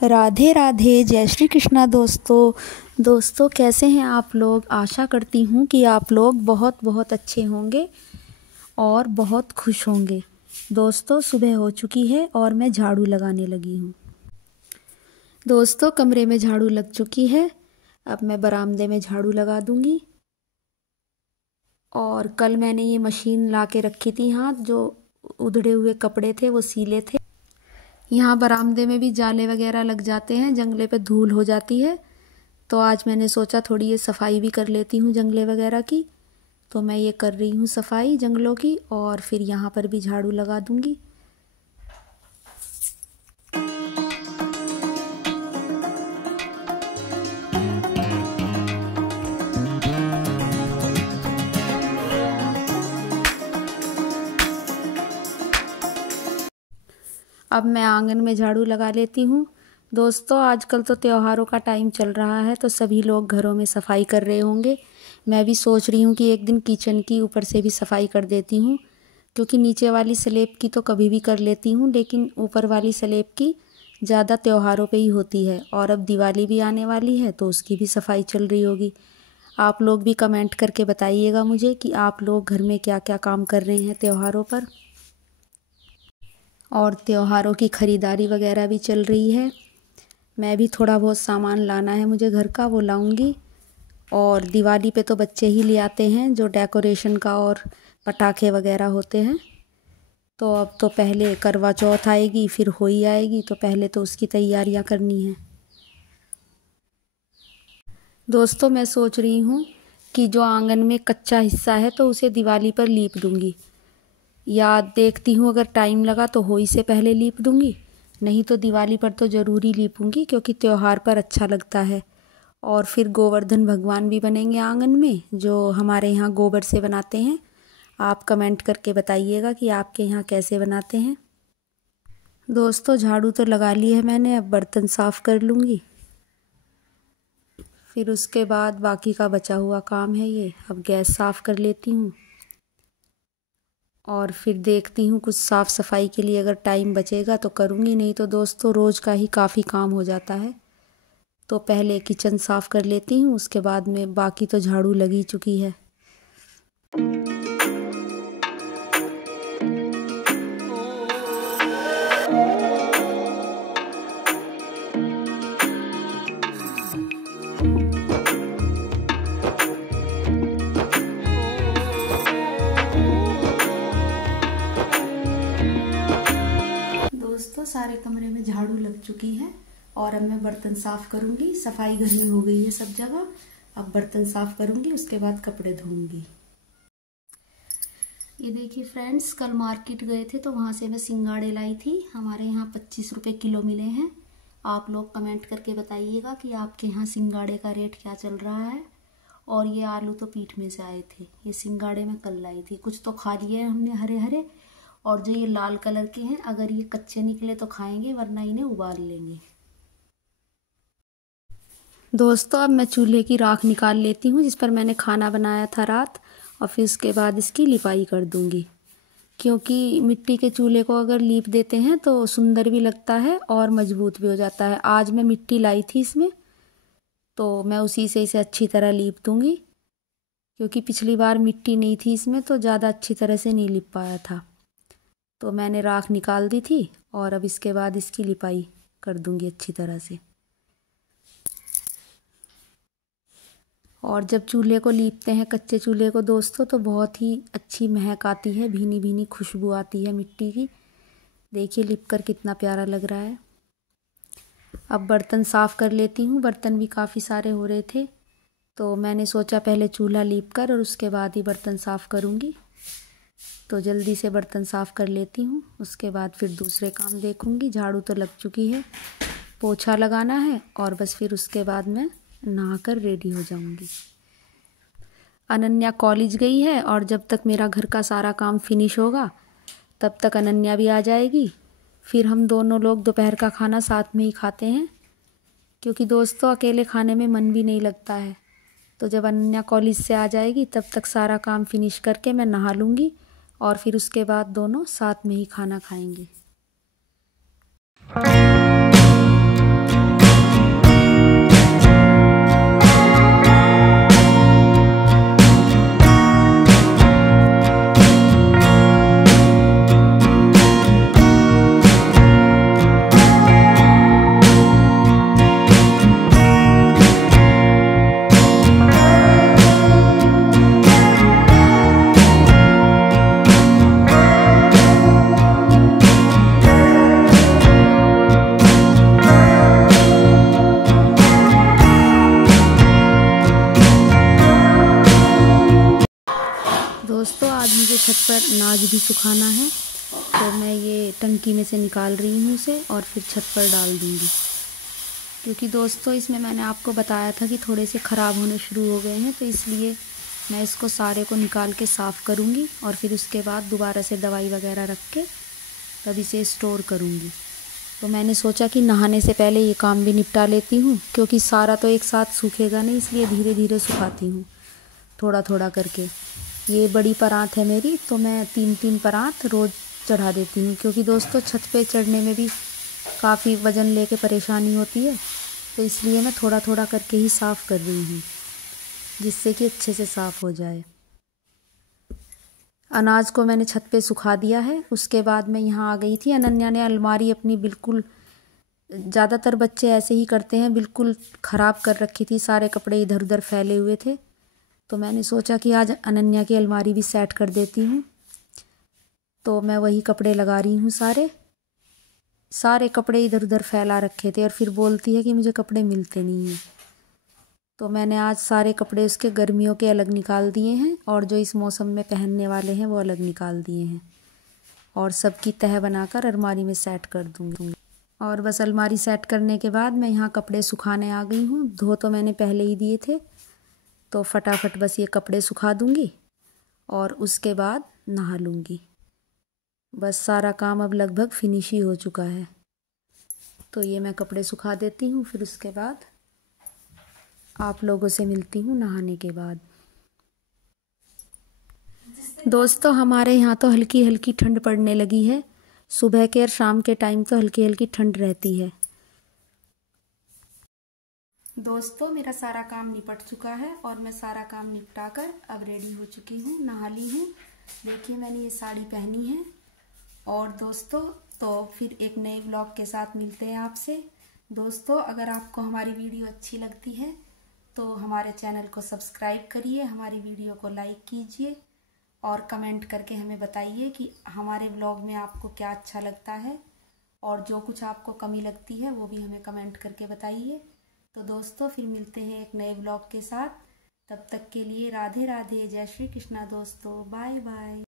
राधे राधे, जय श्री कृष्णा दोस्तों कैसे हैं आप लोग। आशा करती हूँ कि आप लोग बहुत बहुत अच्छे होंगे और बहुत खुश होंगे। दोस्तों सुबह हो चुकी है और मैं झाड़ू लगाने लगी हूँ। दोस्तों कमरे में झाड़ू लग चुकी है, अब मैं बरामदे में झाड़ू लगा दूँगी। और कल मैंने ये मशीन ला के रखी थी यहाँ, जो उधड़े हुए कपड़े थे वो सीले थे। यहाँ बरामदे में भी जाले वगैरह लग जाते हैं, जंगले पे धूल हो जाती है, तो आज मैंने सोचा थोड़ी ये सफाई भी कर लेती हूँ जंगले वगैरह की। तो मैं ये कर रही हूँ सफाई जंगलों की, और फिर यहाँ पर भी झाड़ू लगा दूँगी। अब मैं आंगन में झाड़ू लगा लेती हूँ। दोस्तों आजकल तो त्योहारों का टाइम चल रहा है, तो सभी लोग घरों में सफाई कर रहे होंगे। मैं भी सोच रही हूँ कि एक दिन किचन की ऊपर से भी सफाई कर देती हूँ, क्योंकि नीचे वाली स्लैब की तो कभी भी कर लेती हूँ, लेकिन ऊपर वाली स्लैब की ज़्यादा त्योहारों पे ही होती है। और अब दिवाली भी आने वाली है तो उसकी भी सफाई चल रही होगी। आप लोग भी कमेंट करके बताइएगा मुझे कि आप लोग घर में क्या क्या काम कर रहे हैं त्योहारों पर। और त्योहारों की ख़रीदारी वगैरह भी चल रही है। मैं भी थोड़ा बहुत सामान लाना है मुझे घर का, वो लाऊंगी। और दिवाली पे तो बच्चे ही ले आते हैं जो डेकोरेशन का और पटाखे वगैरह होते हैं। तो अब तो पहले करवा चौथ आएगी, फिर होली आएगी, तो पहले तो उसकी तैयारियां करनी है। दोस्तों मैं सोच रही हूँ कि जो आंगन में कच्चा हिस्सा है तो उसे दिवाली पर लीप दूँगी, या देखती हूँ अगर टाइम लगा तो होली से पहले लीप दूँगी, नहीं तो दिवाली पर तो ज़रूरी लीपूँगी, क्योंकि त्यौहार पर अच्छा लगता है। और फिर गोवर्धन भगवान भी बनेंगे आंगन में, जो हमारे यहाँ गोबर से बनाते हैं। आप कमेंट करके बताइएगा कि आपके यहाँ कैसे बनाते हैं। दोस्तों झाड़ू तो लगा ली है मैंने, अब बर्तन साफ़ कर लूँगी। फिर उसके बाद बाकी का बचा हुआ काम है ये, अब गैस साफ़ कर लेती हूँ। और फिर देखती हूँ कुछ साफ़ सफाई के लिए अगर टाइम बचेगा तो करूँगी, नहीं तो दोस्तों रोज़ का ही काफ़ी काम हो जाता है। तो पहले किचन साफ़ कर लेती हूँ, उसके बाद में बाकी तो झाड़ू लगी चुकी है। दोस्तों सारे कमरे में झाड़ू लग चुकी है, और अब मैं बर्तन साफ़ करूँगी। सफाई घर में हो गई है सब जगह, अब बर्तन साफ़ करूँगी, उसके बाद कपड़े धोऊंगी। ये देखिए फ्रेंड्स, कल मार्केट गए थे तो वहाँ से मैं सिंगाड़े लाई थी। हमारे यहाँ 25 रुपये किलो मिले हैं। आप लोग कमेंट करके बताइएगा कि आपके यहाँ सिंगाड़े का रेट क्या चल रहा है। और ये आलू तो पीठ में से आए थे, ये सिंगाड़े में कल लाई थी। कुछ तो खा लिए हमने हरे हरे, और जो ये लाल कलर के हैं अगर ये कच्चे निकले तो खाएंगे, वरना इन्हें उबाल लेंगे। दोस्तों अब मैं चूल्हे की राख निकाल लेती हूँ जिस पर मैंने खाना बनाया था रात, और फिर उसके बाद इसकी लिपाई कर दूँगी। क्योंकि मिट्टी के चूल्हे को अगर लीप देते हैं तो सुंदर भी लगता है और मजबूत भी हो जाता है। आज मैं मिट्टी लाई थी इसमें, तो मैं उसी से इसे अच्छी तरह लीप दूँगी, क्योंकि पिछली बार मिट्टी नहीं थी इसमें तो ज़्यादा अच्छी तरह से नहीं लिप पाया था। तो मैंने राख निकाल दी थी, और अब इसके बाद इसकी लिपाई कर दूँगी अच्छी तरह से। और जब चूल्हे को लीपते हैं कच्चे चूल्हे को दोस्तों, तो बहुत ही अच्छी महक आती है, भीनी भीनी खुशबू आती है मिट्टी की। देखिए लिप कर कितना प्यारा लग रहा है। अब बर्तन साफ़ कर लेती हूँ, बर्तन भी काफ़ी सारे हो रहे थे, तो मैंने सोचा पहले चूल्हा लीप कर और उसके बाद ही बर्तन साफ़ करूँगी। तो जल्दी से बर्तन साफ़ कर लेती हूँ, उसके बाद फिर दूसरे काम देखूँगी। झाड़ू तो लग चुकी है, पोछा लगाना है, और बस फिर उसके बाद मैं नहाकर रेडी हो जाऊंगी। अनन्या कॉलेज गई है, और जब तक मेरा घर का सारा काम फिनिश होगा तब तक अनन्या भी आ जाएगी। फिर हम दोनों लोग दोपहर का खाना साथ में ही खाते हैं, क्योंकि दोस्तों अकेले खाने में मन भी नहीं लगता है। तो जब अनन्या कॉलेज से आ जाएगी तब तक सारा काम फिनिश करके मैं नहा लूँगी, और फिर उसके बाद दोनों साथ में ही खाना खाएंगे। छत पर नाज भी सुखाना है, तो मैं ये टंकी में से निकाल रही हूँ इसे और फिर छत पर डाल दूँगी। क्योंकि दोस्तों इसमें मैंने आपको बताया था कि थोड़े से ख़राब होने शुरू हो गए हैं, तो इसलिए मैं इसको सारे को निकाल के साफ़ करूँगी और फिर उसके बाद दोबारा से दवाई वगैरह रख के तब इसे स्टोर करूँगी। तो मैंने सोचा कि नहाने से पहले ये काम भी निपटा लेती हूँ, क्योंकि सारा तो एक साथ सूखेगा नहीं, इसलिए धीरे धीरे सुखाती हूँ थोड़ा थोड़ा करके। ये बड़ी परात है मेरी, तो मैं 3-3 परात रोज़ चढ़ा देती हूँ, क्योंकि दोस्तों छत पे चढ़ने में भी काफ़ी वज़न लेके परेशानी होती है, तो इसलिए मैं थोड़ा थोड़ा करके ही साफ़ कर रही हूँ, जिससे कि अच्छे से साफ़ हो जाए। अनाज को मैंने छत पे सुखा दिया है। उसके बाद मैं यहाँ आ गई थी। अनन्या ने अलमारी अपनी बिल्कुल, ज़्यादातर बच्चे ऐसे ही करते हैं, बिल्कुल ख़राब कर रखी थी, सारे कपड़े इधर उधर फैले हुए थे। तो मैंने सोचा कि आज अनन्या की अलमारी भी सेट कर देती हूँ। तो मैं वही कपड़े लगा रही हूँ, सारे कपड़े इधर उधर फैला रखे थे और फिर बोलती है कि मुझे कपड़े मिलते नहीं हैं। तो मैंने आज सारे कपड़े उसके गर्मियों के अलग निकाल दिए हैं और जो इस मौसम में पहनने वाले हैं वो अलग निकाल दिए हैं, और सबकी तह बनाकर अलमारी में सेट कर दूँगी। और बस अलमारी सेट करने के बाद मैं यहाँ कपड़े सुखाने आ गई हूँ। धो तो मैंने पहले ही दिए थे, तो फटाफट बस ये कपड़े सुखा दूँगी और उसके बाद नहा लूँगी। बस सारा काम अब लगभग फिनिश ही हो चुका है। तो ये मैं कपड़े सुखा देती हूँ, फिर उसके बाद आप लोगों से मिलती हूँ नहाने के बाद। दोस्तों हमारे यहाँ तो हल्की हल्की ठंड पड़ने लगी है। सुबह के और शाम के टाइम तो हल्की हल्की ठंड रहती है। दोस्तों मेरा सारा काम निपट चुका है और मैं सारा काम निपटा कर अब रेडी हो चुकी हूँ, नहा ली हूँ। देखिए मैंने ये साड़ी पहनी है। और दोस्तों तो फिर एक नए व्लॉग के साथ मिलते हैं आपसे। दोस्तों अगर आपको हमारी वीडियो अच्छी लगती है तो हमारे चैनल को सब्सक्राइब करिए, हमारी वीडियो को लाइक कीजिए और कमेंट करके हमें बताइए कि हमारे व्लॉग में आपको क्या अच्छा लगता है, और जो कुछ आपको कमी लगती है वो भी हमें कमेंट करके बताइए। तो दोस्तों फिर मिलते हैं एक नए व्लॉग के साथ। तब तक के लिए राधे राधे, जय श्री कृष्णा दोस्तों, बाय बाय।